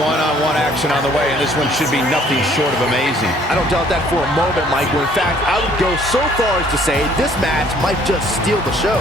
one-on-one action on the way, and this one should be nothing short of amazing. I don't doubt that for a moment, Michael. In fact, I would go so far as to say this match might just steal the show.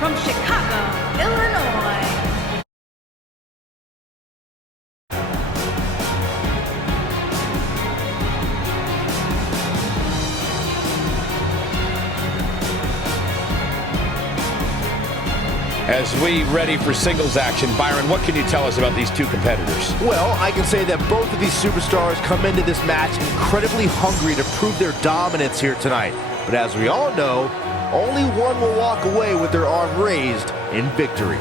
From Chicago, Illinois. As we ready for singles action, Byron, what can you tell us about these two competitors? Well, I can say that both of these superstars come into this match incredibly hungry to prove their dominance here tonight. But as we all know, only one will walk away with their arm raised in victory.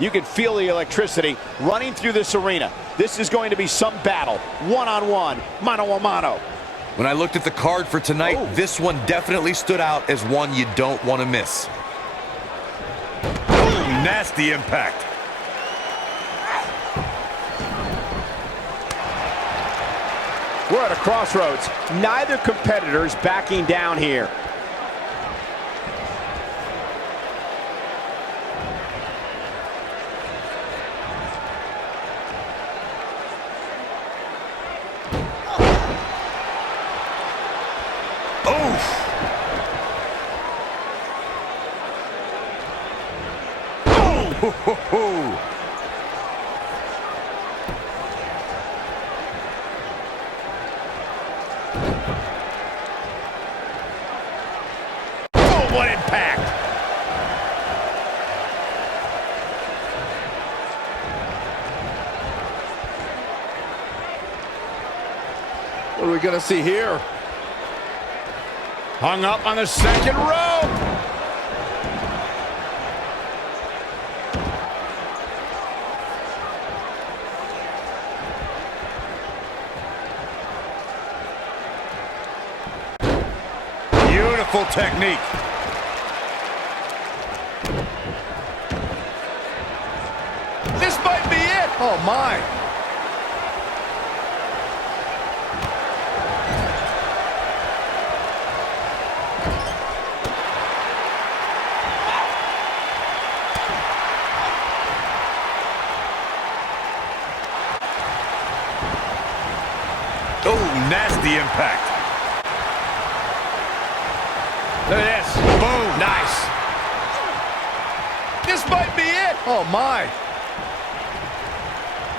You can feel the electricity running through this arena. This is going to be some battle, one-on-one, mano-a-mano. When I looked at the card for tonight, this one definitely stood out as one you don't want to miss. Oh, nasty impact. We're at a crossroads. Neither competitor's backing down here. Oh, what impact! What are we gonna see here? Hung up on the second rope. Beautiful technique. This might be it. Oh my! Oh, nasty impact. Look at this. Boom. Nice. This might be it. Oh my!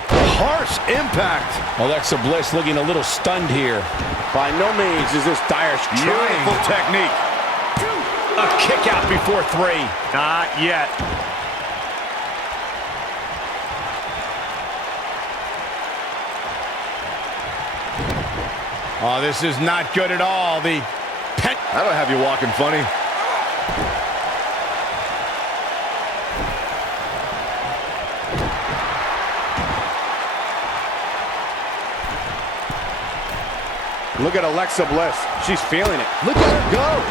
Harsh impact. Alexa Bliss looking a little stunned here. By no means is this dire Beautiful technique. A kick out before three. Not yet. Oh, this is not good at all. That'll have you walking funny. Look at Alexa Bliss. She's feeling it. Look at her go!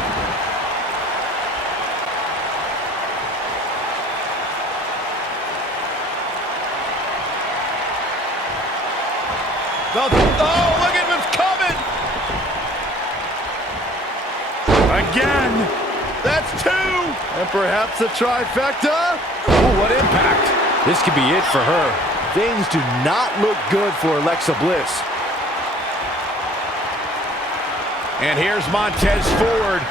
Oh, look at what's coming. Again. That's two. And perhaps a trifecta? Ooh, what impact. This could be it for her. Things do not look good for Alexa Bliss. And here's Montez forward.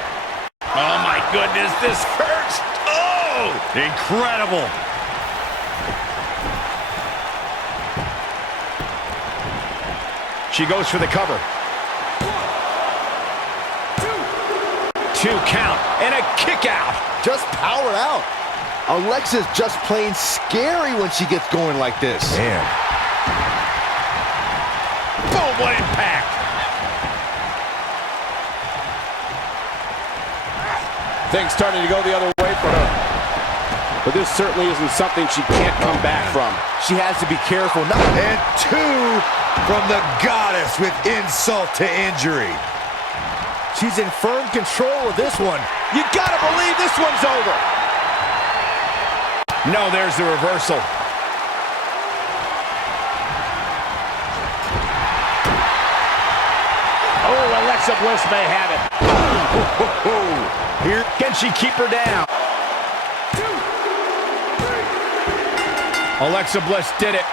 Oh my goodness, this hurts. Oh, incredible. She goes for the cover. 2 count and a kick out. Just powered out. Alexa's just plain scary when she gets going like this. Man. Boom, what impact. Things starting to go the other way for her. But this certainly isn't something she can't come back from. She has to be careful. And 2 from the goddess with insult to injury. She's in firm control of this one. You gotta believe this one's over. No, there's the reversal. Oh, Alexa Bliss may have it. Here, can she keep her down? 2, 3. Alexa Bliss did it.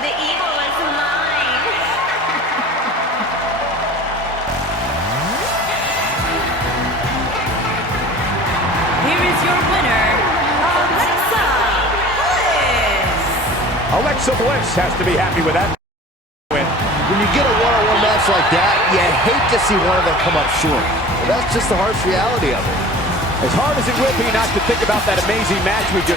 The evil is mine. Here is your winner, Alexa Bliss. Alexa Bliss has to be happy with that win. When you get a one-on-one match like that, you hate to see one of them come up short. But that's just the harsh reality of it. As hard as it will be not to think about that amazing match we just